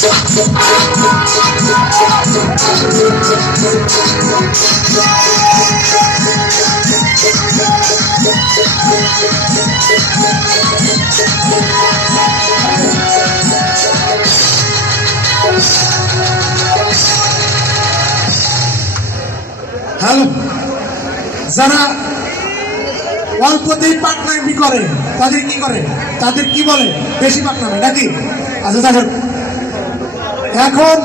Hello, যারা অল্পতেই পাকনামি করে তাদের কি করে, তাদের কি বলে? বেশি পাকনামি নাকি? আচ্ছা দেখেন, এখন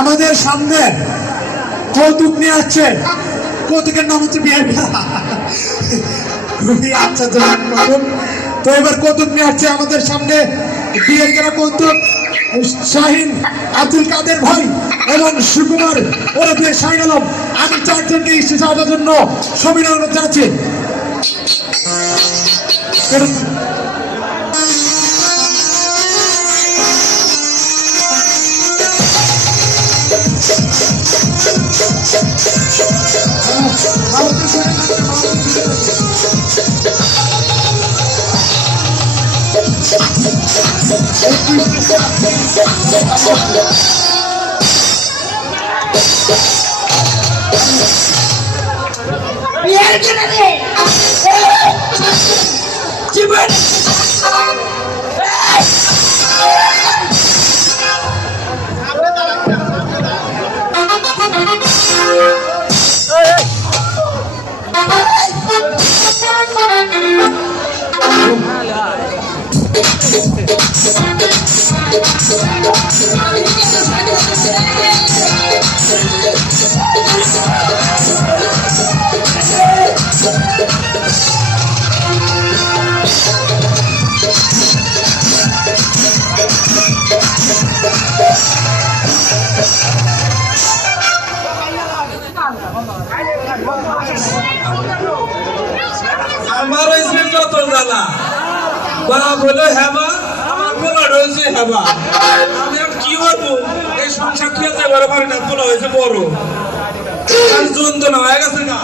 আমাদের সামনে কৌতুক নিয়ে আসছে। কৌতুকের নাম হচ্ছে বিয়ে। আচ্ছা তো এবার কৌতুক নিয়ে আসছে আমাদের সামনে বিয়ের যারা কৌতুক, শাহিন, আব্দুল কাদের ভাই এবং সুকুমার ওরফে শাহিন আলম। আমি চারজনকে স্টেজে আসার জন্য সমীরণ জানাচ্ছি। আমার হয়েছে যত জ্বালা, বাপ হলো হেবা, আমার পোলা রয়েছে হেবা। আমি আর কি করবো? এই সংসার খেতে পারে পারি না, পোলা হয়েছে বড়, যন্ত্রণা হয়ে গেছে না।